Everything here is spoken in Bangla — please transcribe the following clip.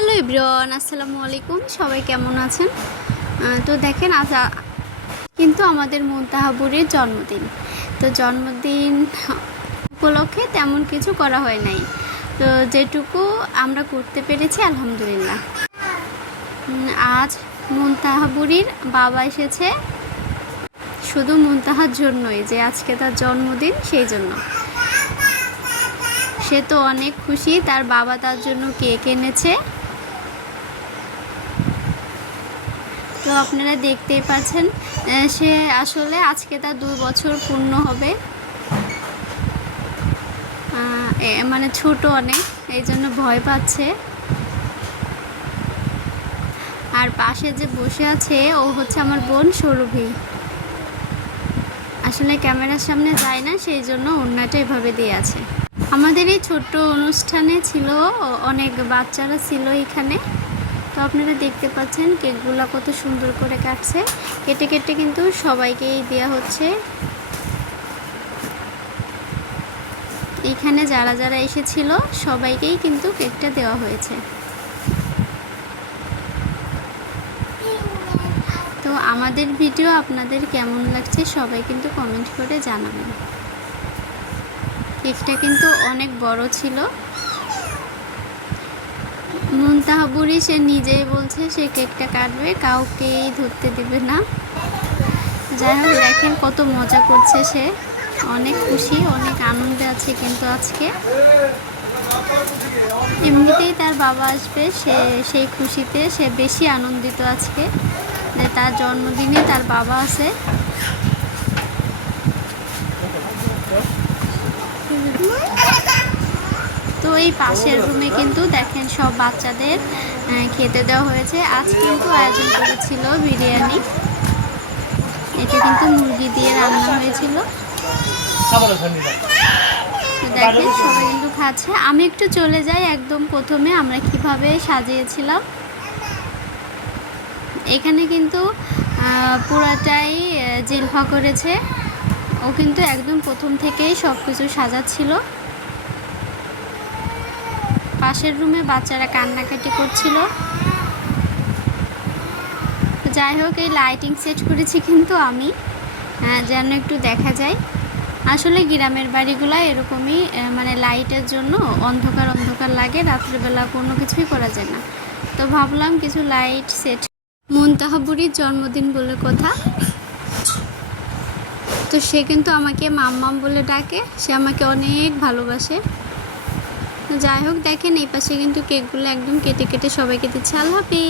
হ্যালো ইব্রিয়ান আসসালামু আলাইকুম। সবাই কেমন আছেন? তো দেখেন, আজ কিন্তু আমাদের মুন্তাহাবুরের জন্মদিন। তো জন্মদিন উপলক্ষে তেমন কিছু করা হয় নাই। তো যেটুকু আমরা করতে পেরেছি, আলহামদুলিল্লাহ। আজ মুন্তাহাবুরির বাবা এসেছে শুধু মুন্তাহার জন্যই, যে আজকে তার জন্মদিন সেই জন্য। সে তো অনেক খুশি, তার বাবা তার জন্য কেক এনেছে। তো আপনারা দেখতেই পাচ্ছেন সে আসলে আজকে তার দু বছর পূর্ণ হবে। মানে ছোট অনেক, এই জন্য ভয় পাচ্ছে। আর পাশে যে বসে আছে, ও হচ্ছে আমার বোন সৌরভী। আসলে ক্যামেরার সামনে যায় না, সেই জন্য ওড়নাটা এভাবে দিয়ে আছে। আমাদের এই ছোট্ট অনুষ্ঠানে ছিল অনেক বাচ্চারা ছিল এখানে। তো আপনারা দেখতে পাচ্ছেন কেকগুলো কত সুন্দর করে কাটছে। কেটে কেটে কিন্তু সবাইকেই দেওয়া হচ্ছে। এখানে যারা যারা এসেছিল, সবাইকেই কিন্তু কেকটা দেওয়া হয়েছে। তো আমাদের ভিডিও আপনাদের কেমন লাগছে সবাই কিন্তু কমেন্ট করে জানাবেন। কেকটা কিন্তু অনেক বড় ছিল। মুনতাহাবুরি সে নিজেই বলছে, সে কেকটা কাটবে, কাউকেই ধরতে দেবে না। যাই হোক, দেখেন কত মজা করছে সে। অনেক খুশি, অনেক আনন্দে আছে কিন্তু আজকে। এমনিতেই তার বাবা আসবে, সে সেই খুশিতে, সে বেশি আনন্দিত আজকে যে তার জন্মদিনে তার বাবা আছে। এই পাশের রুমে কিন্তু দেখেন সব বাচ্চাদের খেতে দেওয়া হয়েছে। আজ কিন্তু আয়োজন করেছিল বিরিয়ানি। এটা কিন্তু মুরগি দিয়ে রান্না হয়েছিল। দেখেন সবাই কিন্তু খাচ্ছে। আমি একটু চলে যাই একদম প্রথমে, আমরা কীভাবে সাজিয়েছিলাম। এখানে কিন্তু পুরাটাই জিলফা করেছে। ও কিন্তু একদম প্রথম থেকেই সব কিছু সাজাচ্ছিল। পাশের রুমে বাচ্চারা কান্নাকাটি করছিল। যাই হোক এই লাইটিং সেট করেছি কিন্তু আমি। আহ, যেন একটু দেখা যায়। আসলে গ্রামের বাড়িগুলো এরকমই মানে লাইটের জন্য অন্ধকার অন্ধকার লাগে রাত্রিবেলা কোনো কিছুই করা যায় না। তো ভাবলাম কিছু লাইট সেট মুনতাহাবুরির জন্মদিন বলে কথা। তো সে কিন্তু আমাকে মাম্মাম বলে ডাকে। সে আমাকে অনেক ভালোবাসে। যাই হোক দেখেন এই পাশে কিন্তু কেকগুলো একদম কেটে কেটে সবাইকে দিচ্ছে। আল্লাহ হাফিজ।